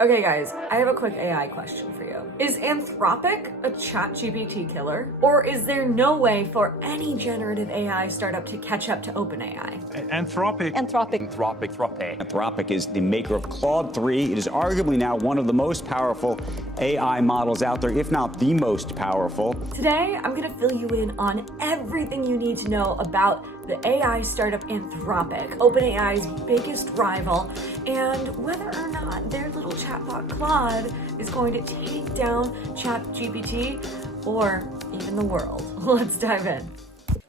Okay guys, I have a quick AI question for you. Is Anthropic a ChatGPT killer? Or is there no way for any generative AI startup to catch up to OpenAI? Anthropic is the maker of Claude 3. It is arguably now one of the most powerful AI models out there, if not the most powerful. Today, I'm gonna fill you in on everything you need to know about the AI startup Anthropic, OpenAI's biggest rival, and whether or not their little chatbot Claude is going to take down ChatGPT or even the world. Let's dive in.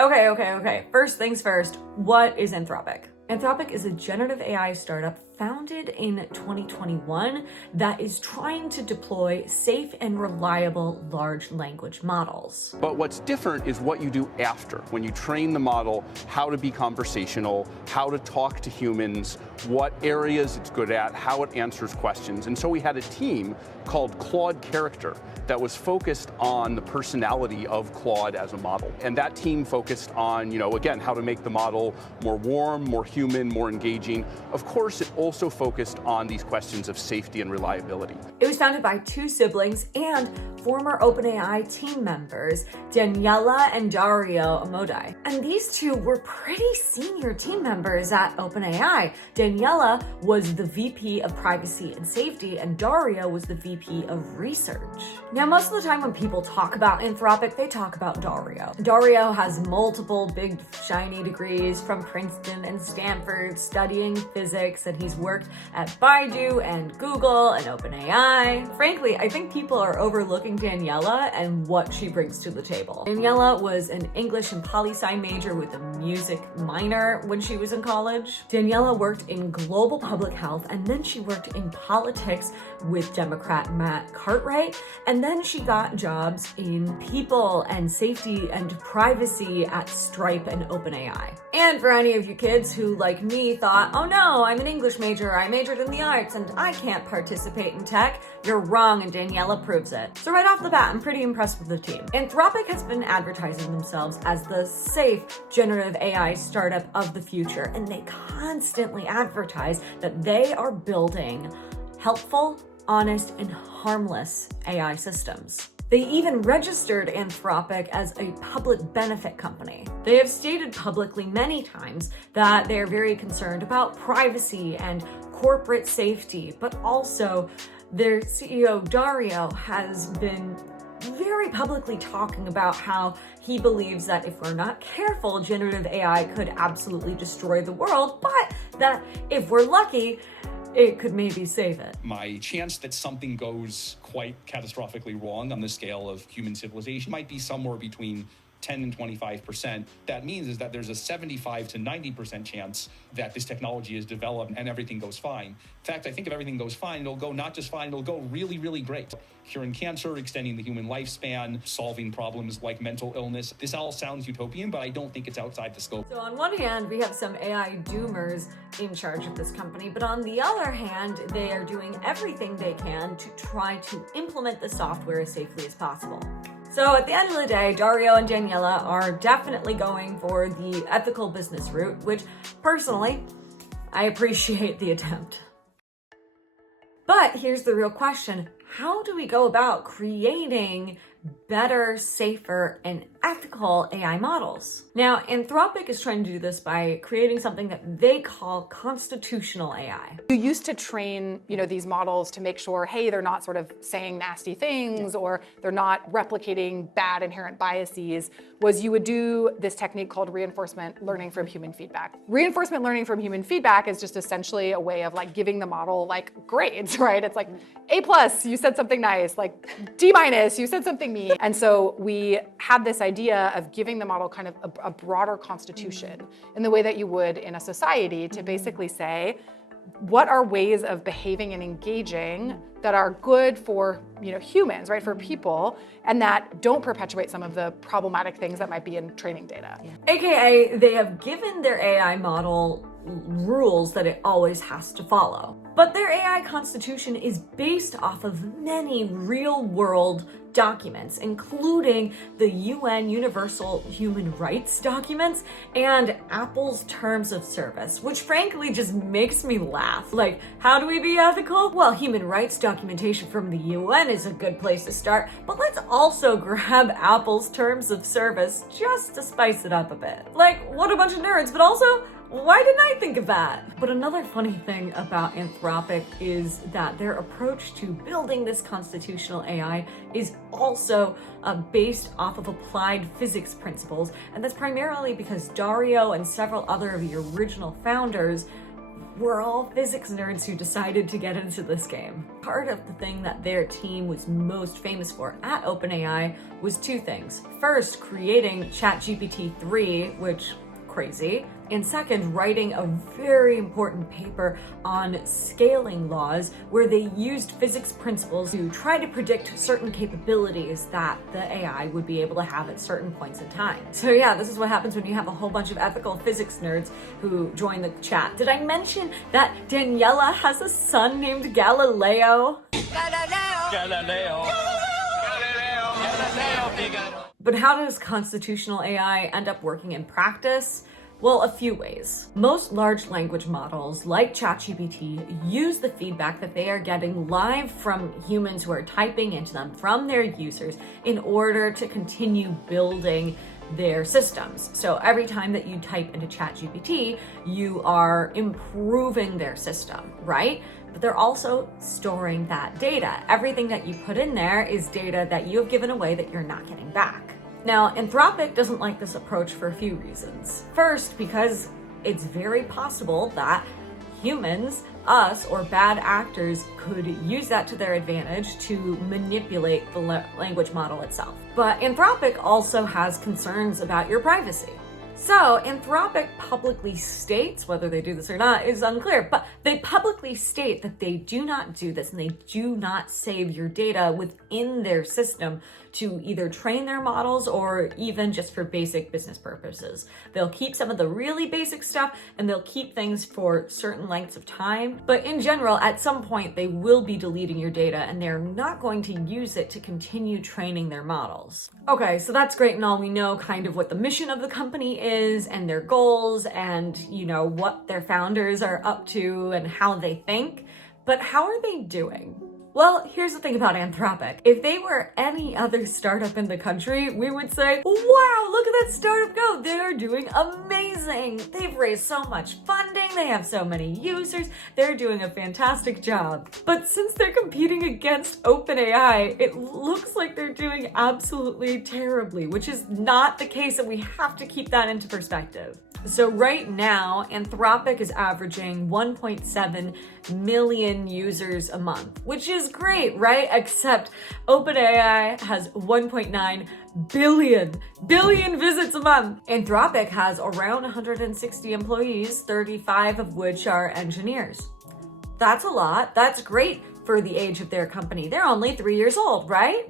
Okay. First things first, what is Anthropic? Anthropic is a generative AI startup founded in 2021 that is trying to deploy safe and reliable large language models. But what's different is what you do after. When you train the model, how to be conversational, how to talk to humans, what areas it's good at, how it answers questions. And so we had a team called Claude Character that was focused on the personality of Claude as a model. And that team focused on, again, how to make the model more warm, more human, more engaging. Of course, it also focused on these questions of safety and reliability. It was founded by two siblings and former OpenAI team members, Daniela and Dario Amodei. And these two were pretty senior team members at OpenAI. Daniela was the VP of Privacy and Safety, and Dario was the VP of Research. Now, most of the time when people talk about Anthropic, they talk about Dario. Dario has multiple big shiny degrees from Princeton and Stanford studying physics, and he's worked at Baidu and Google and OpenAI. Frankly, I think people are overlooking Daniela and what she brings to the table. Daniela was an English and poli-sci major with a music minor when she was in college. Daniela worked in global public health, and then she worked in politics with Democrat Matt Cartwright, and then she got jobs in people and safety and privacy at Stripe and OpenAI. And for any of you kids who, like me, thought, oh no, I'm an English major, I majored in the arts, and I can't participate in tech, you're wrong, and Daniela proves it. So right off the bat, I'm pretty impressed with the team. Anthropic has been advertising themselves as the safe generative AI startup of the future, and they constantly advertise that they are building helpful, honest, and harmless AI systems. They even registered Anthropic as a public benefit company. They have stated publicly many times that they're very concerned about privacy and corporate safety, but also their CEO, Dario, has been very publicly talking about how he believes that if we're not careful, generative AI could absolutely destroy the world, but that if we're lucky, it could maybe save it. My chance that something goes quite catastrophically wrong on the scale of human civilization might be somewhere between 10 and 25%. That means is that there's a 75 to 90% chance that this technology is developed and everything goes fine. In fact, I think if everything goes fine, it'll go not just fine, it'll go really, really great. Curing cancer, extending the human lifespan, solving problems like mental illness. This all sounds utopian, but I don't think it's outside the scope. So on one hand, we have some AI doomers in charge of this company, but on the other hand, they are doing everything they can to try to implement the software as safely as possible. So at the end of the day, Dario and Daniela are definitely going for the ethical business route, which personally, I appreciate the attempt. But here's the real question. How do we go about creating better, safer, and ethical AI models? Now, Anthropic is trying to do this by creating something that they call constitutional AI. You used to train, these models to make sure, hey, they're not sort of saying nasty things or they're not replicating bad inherent biases, was you would do this technique called reinforcement learning from human feedback. Reinforcement learning from human feedback is just essentially a way of giving the model grades, right? It's like A+, you said something nice, D-, you said something mean. And so we had this idea of giving the model kind of a broader constitution in the way that you would in a society to basically say, what are ways of behaving and engaging that are good for humans, right, for people, and that don't perpetuate some of the problematic things that might be in training data. AKA, they have given their AI model rules that it always has to follow. But their AI constitution is based off of many real-world documents, including the UN Universal Human Rights documents and Apple's Terms of Service, which frankly just makes me laugh. Like, how do we be ethical? Well, human rights documentation from the UN is a good place to start, but let's also grab Apple's Terms of Service just to spice it up a bit. Like, what a bunch of nerds, but also, why didn't I think of that? But another funny thing about Anthropic is that their approach to building this constitutional AI is also based off of applied physics principles, and that's primarily because Dario and several other of the original founders were all physics nerds who decided to get into this game. Part of the thing that their team was most famous for at OpenAI was two things. First, creating ChatGPT 3, which crazy. And second, writing a very important paper on scaling laws where they used physics principles to try to predict certain capabilities that the AI would be able to have at certain points in time. So yeah, this is what happens when you have a whole bunch of ethical physics nerds who join the chat. Did I mention that Daniela has a son named Galileo? Galileo. But how does constitutional AI end up working in practice? Well, a few ways. Most large language models, like ChatGPT, use the feedback that they are getting live from humans who are typing into them from their users in order to continue building their systems. So every time that you type into ChatGPT, you are improving their system, right? But they're also storing that data. Everything that you put in there is data that you have given away that you're not getting back. Now, Anthropic doesn't like this approach for a few reasons. First, because it's very possible that humans, us, or bad actors could use that to their advantage to manipulate the language model itself. But Anthropic also has concerns about your privacy. So Anthropic publicly states, whether they do this or not is unclear, but they publicly state that they do not do this and they do not save your data within their system to either train their models or even just for basic business purposes. They'll keep some of the really basic stuff and they'll keep things for certain lengths of time. But in general, at some point, they will be deleting your data and they're not going to use it to continue training their models. Okay, so that's great and all. We know kind of what the mission of the company is and their goals and, you know, what their founders are up to and how they think. But how are they doing? Well, here's the thing about Anthropic. If they were any other startup in the country, we would say, wow, look at that startup go. They are doing amazing. They've raised so much funding. They have so many users. They're doing a fantastic job. But since they're competing against OpenAI, it looks like they're doing absolutely terribly, which is not the case, and we have to keep that into perspective. So right now, Anthropic is averaging 1.7 million users a month, which is great, right? Except OpenAI has 1.9 billion visits a month. Anthropic has around 160 employees, 35 of which are engineers. That's a lot. That's great for the age of their company. They're only 3 years old, right?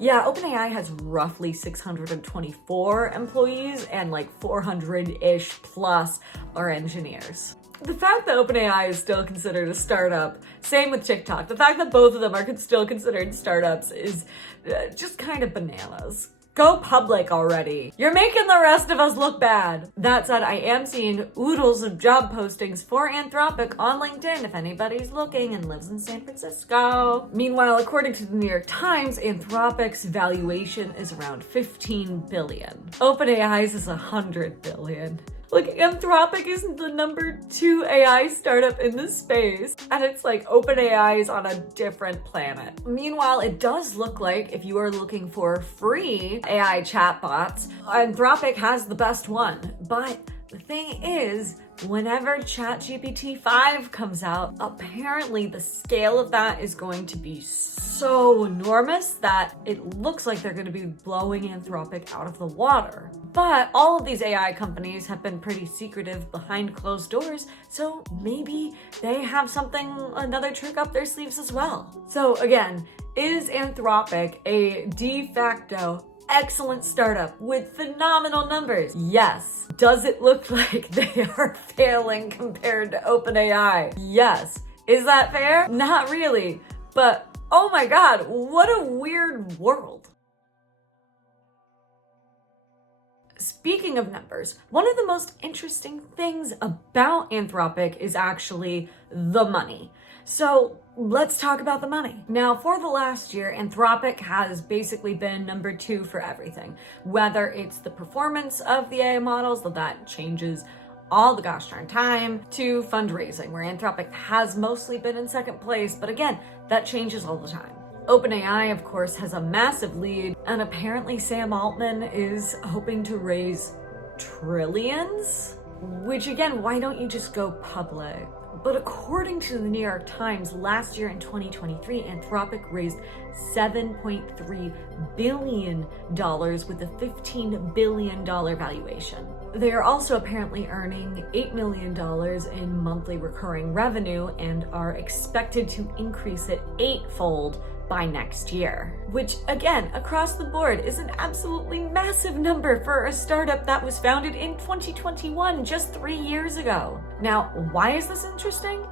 Yeah, OpenAI has roughly 624 employees and like 400-ish plus are engineers. The fact that OpenAI is still considered a startup, same with TikTok, the fact that both of them are still considered startups is just kind of bananas. Go public already. You're making the rest of us look bad. That said, I am seeing oodles of job postings for Anthropic on LinkedIn if anybody's looking and lives in San Francisco. Meanwhile, according to the New York Times, Anthropic's valuation is around 15 billion. OpenAI's is 100 billion. Look, Anthropic is the number 2 AI startup in this space, and it's like OpenAI is on a different planet. Meanwhile, it does look like if you are looking for free AI chatbots, Anthropic has the best one. But the thing is, whenever ChatGPT 5 comes out, apparently the scale of that is going to be so enormous that it looks like they're going to be blowing Anthropic out of the water. But all of these AI companies have been pretty secretive behind closed doors, so maybe they have another trick up their sleeves as well. So again, is Anthropic a de facto excellent startup with phenomenal numbers. Yes. Does it look like they are failing compared to OpenAI? Yes. Is that fair? Not really. But oh my God, what a weird world. Speaking of numbers, one of the most interesting things about Anthropic is actually the money. So let's talk about the money. Now, for the last year, Anthropic has basically been number 2 for everything. Whether it's the performance of the AI models, that changes all the gosh darn time, to fundraising, where Anthropic has mostly been in second place, but again, that changes all the time. OpenAI, of course, has a massive lead, and apparently Sam Altman is hoping to raise trillions? Which again, why don't you just go public? But according to the New York Times, last year in 2023, Anthropic raised $7.3 billion with a $15 billion valuation. They are also apparently earning $8 million in monthly recurring revenue and are expected to increase it 8-fold by next year, which again, across the board, is an absolutely massive number for a startup that was founded in 2021, just 3 years ago. Now, why is this interesting?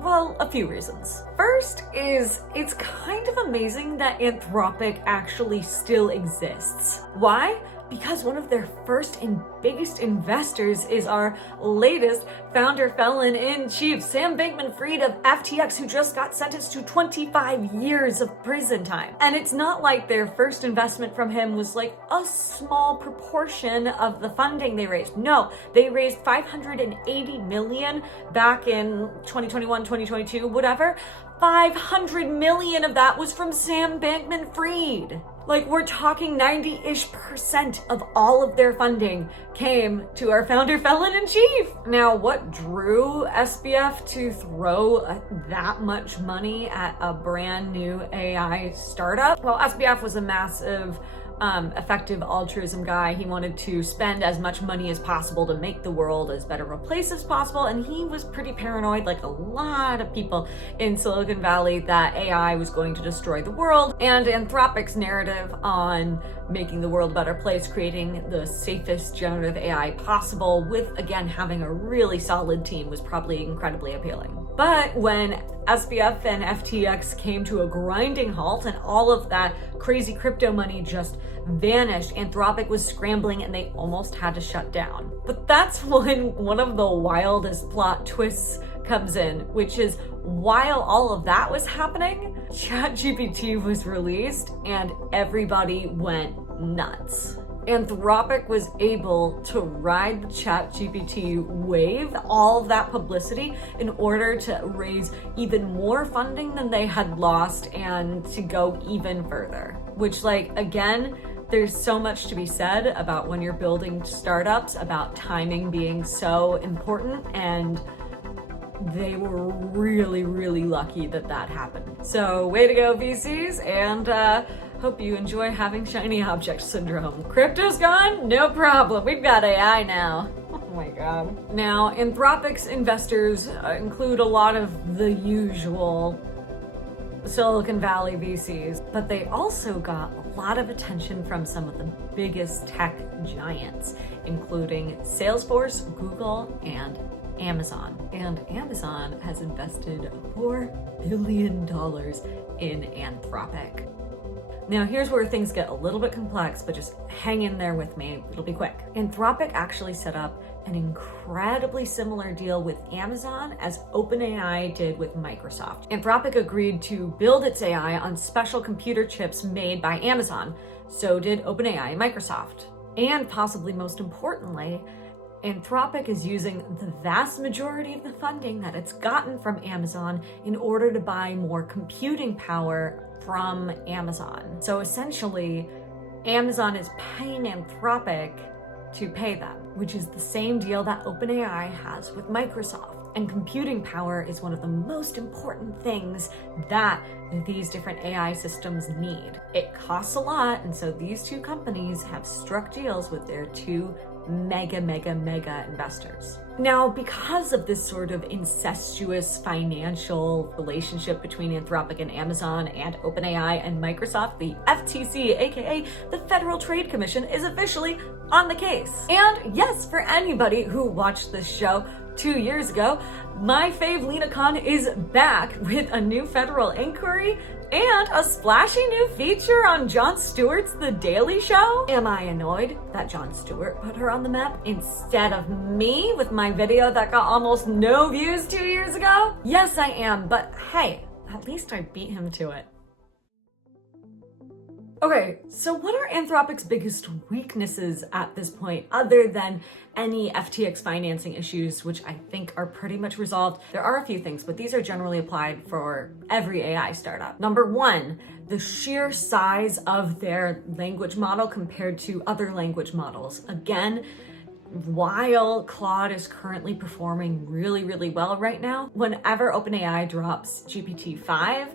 Well, a few reasons. First is it's kind of amazing that Anthropic actually still exists. Why? Because one of their first and biggest investors is our latest founder felon-in-chief, Sam Bankman-Fried of FTX, who just got sentenced to 25 years of prison time. And it's not like their first investment from him was like a small proportion of the funding they raised. No, they raised $580 million back in 2021, 2022, whatever. 500 million of that was from Sam Bankman-Fried. Like, we're talking 90-ish% of all of their funding came to our founder felon-in-chief. Now, what drew SBF to throw that much money at a brand new AI startup? Well, SBF was a massive effective altruism guy. He wanted to spend as much money as possible to make the world as better of a place as possible, and he was pretty paranoid, like a lot of people in Silicon Valley, that AI was going to destroy the world. And Anthropic's narrative on making the world a better place, creating the safest generative AI possible, with again having a really solid team, was probably incredibly appealing. But when SBF and FTX came to a grinding halt and all of that crazy crypto money just vanished, Anthropic was scrambling and they almost had to shut down. But that's when one of the wildest plot twists comes in, which is while all of that was happening, ChatGPT was released and everybody went nuts. Anthropic was able to ride the ChatGPT wave, all of that publicity, in order to raise even more funding than they had lost and to go even further. Which, like, again, there's so much to be said about when you're building startups, about timing being so important, and they were really, really lucky that that happened. So way to go, VCs, and hope you enjoy having shiny object syndrome. Crypto's gone? No problem. We've got AI now. Oh my God. Now, Anthropic's investors include a lot of the usual Silicon Valley VCs, but they also got a lot of attention from some of the biggest tech giants, including Salesforce, Google, and Amazon. And Amazon has invested $4 billion in Anthropic. Now, here's where things get a little bit complex, but just hang in there with me. It'll be quick. Anthropic actually set up an incredibly similar deal with Amazon as OpenAI did with Microsoft. Anthropic agreed to build its AI on special computer chips made by Amazon. So did OpenAI and Microsoft. And possibly most importantly, Anthropic is using the vast majority of the funding that it's gotten from Amazon in order to buy more computing power from Amazon. So essentially, Amazon is paying Anthropic to pay them, which is the same deal that OpenAI has with Microsoft. And computing power is one of the most important things that these different AI systems need. It costs a lot, and so these two companies have struck deals with their two mega investors. Now, because of this sort of incestuous financial relationship between Anthropic and Amazon and OpenAI and Microsoft, the FTC, aka the Federal Trade Commission, is officially on the case. And yes, for anybody who watched this show 2 years ago, my fave Lena Khan is back with a new federal inquiry and a splashy new feature on Jon Stewart's The Daily Show. Am I annoyed that Jon Stewart put her on the map instead of me with my video that got almost no views 2 years ago? Yes, I am, but hey, at least I beat him to it. Okay, so what are Anthropic's biggest weaknesses at this point, other than any FTX financing issues, which I think are pretty much resolved? There are a few things, but these are generally applied for every AI startup. Number one, the sheer size of their language model compared to other language models. Again, while Claude is currently performing really, really well right now, whenever OpenAI drops GPT-5,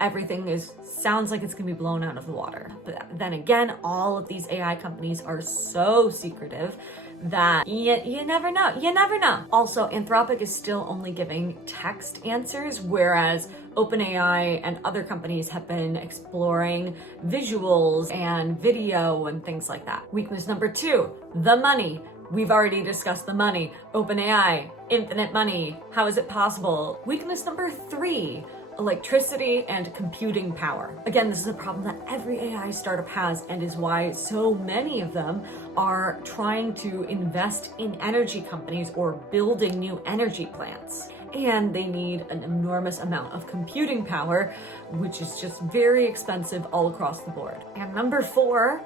everything sounds like it's gonna be blown out of the water. But then again, all of these AI companies are so secretive that you never know. You never know. Also, Anthropic is still only giving text answers, whereas OpenAI and other companies have been exploring visuals and video and things like that. Weakness number two, the money. We've already discussed the money. OpenAI, infinite money. How is it possible? Weakness number three, electricity and computing power. Again, this is a problem that every AI startup has, and is why so many of them are trying to invest in energy companies or building new energy plants. And they need an enormous amount of computing power, which is just very expensive all across the board. And number four,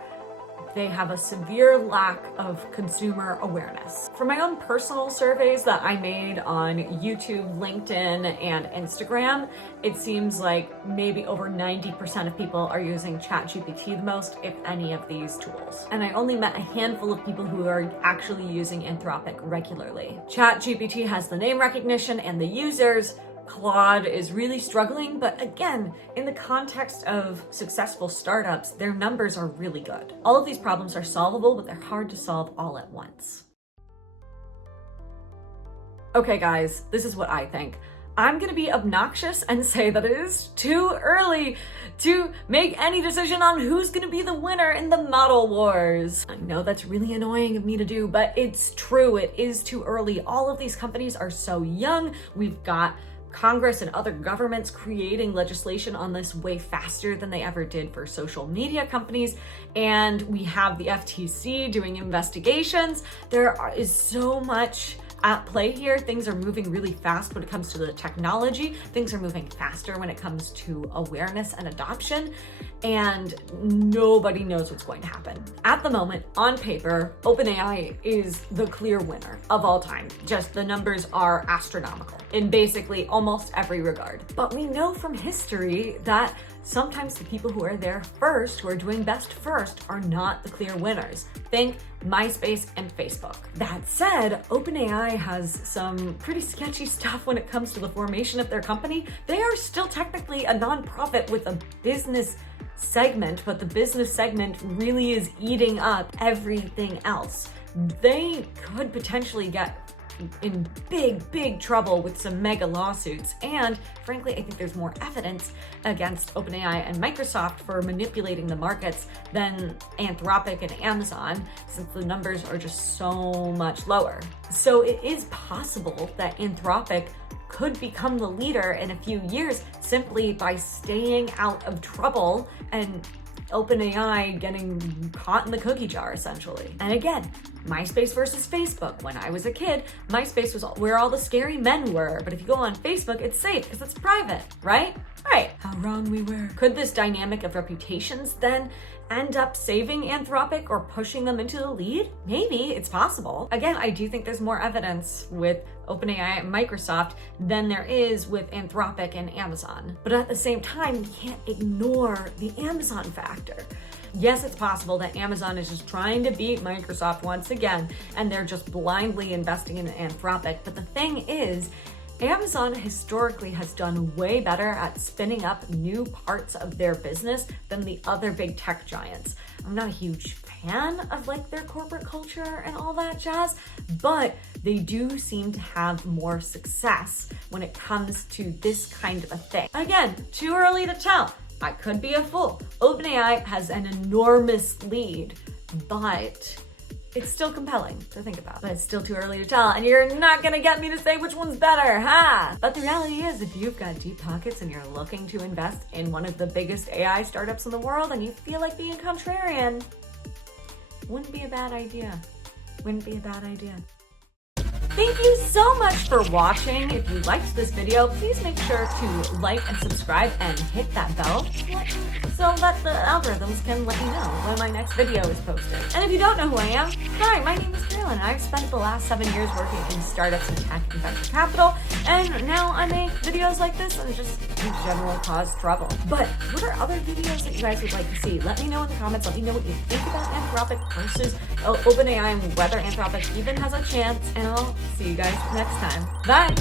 they have a severe lack of consumer awareness. For my own personal surveys that I made on YouTube, LinkedIn, and Instagram, it seems like maybe over 90% of people are using ChatGPT the most, if any of these tools. And I only met a handful of people who are actually using Anthropic regularly. ChatGPT has the name recognition and the users. Claude is really struggling, but again, in the context of successful startups, their numbers are really good. All of these problems are solvable, but they're hard to solve all at once. Okay guys, this is what I think. I'm gonna be obnoxious and say that it is too early to make any decision on who's gonna be the winner in the model wars. I know that's really annoying of me to do, but it's true, it is too early. All of these companies are so young. We've got Congress and other governments creating legislation on this way faster than they ever did for social media companies. And we have the FTC doing investigations. There is so much at play here. Things are moving really fast when it comes to the technology. Things are moving faster when it comes to awareness and adoption. And nobody knows what's going to happen. At the moment, on paper, OpenAI is the clear winner of all time. Just the numbers are astronomical in basically almost every regard. But we know from history that sometimes the people who are there first, who are doing best first, are not the clear winners. Think MySpace and Facebook. That said, OpenAI has some pretty sketchy stuff when it comes to the formation of their company. They are still technically a nonprofit with a business segment, but the business segment really is eating up everything else. They could potentially get in big trouble with some mega lawsuits. And frankly, I think there's more evidence against OpenAI and Microsoft for manipulating the markets than Anthropic and Amazon, since the numbers are just so much lower. So it is possible that Anthropic could become the leader in a few years simply by staying out of trouble and OpenAI getting caught in the cookie jar, essentially. And again, MySpace versus Facebook. When I was a kid, MySpace was where all the scary men were. But if you go on Facebook, it's safe because it's private, right? Right. How wrong we were. Could this dynamic of reputations then end up saving Anthropic or pushing them into the lead? Maybe, it's possible. Again, I do think there's more evidence with OpenAI and Microsoft than there is with Anthropic and Amazon. But at the same time, you can't ignore the Amazon factor. Yes, it's possible that Amazon is just trying to beat Microsoft once again, and they're just blindly investing in Anthropic. But the thing is, Amazon historically has done way better at spinning up new parts of their business than the other big tech giants. I'm not a huge fan of like their corporate culture and all that jazz, but they do seem to have more success when it comes to this kind of a thing. Again, too early to tell. I could be a fool. OpenAI has an enormous lead, but it's still compelling to think about. But it's still too early to tell, and you're not gonna get me to say which one's better, huh? But the reality is, if you've got deep pockets and you're looking to invest in one of the biggest AI startups in the world and you feel like being contrarian, wouldn't be a bad idea. Wouldn't be a bad idea. Thank you so much for watching. If you liked this video, please make sure to like and subscribe and hit that bell so that the algorithms can let you know when my next video is posted. And if you don't know who I am, hi, my name is Carolyn, and I've spent the last 7 years working in startups and tech and venture capital, and now I make videos like this and just in general cause trouble. But what are other videos that you guys would like to see? Let me know in the comments. Let me know what you think about Anthropic versus OpenAI and whether Anthropic even has a chance, and I'll see you guys next time. Bye!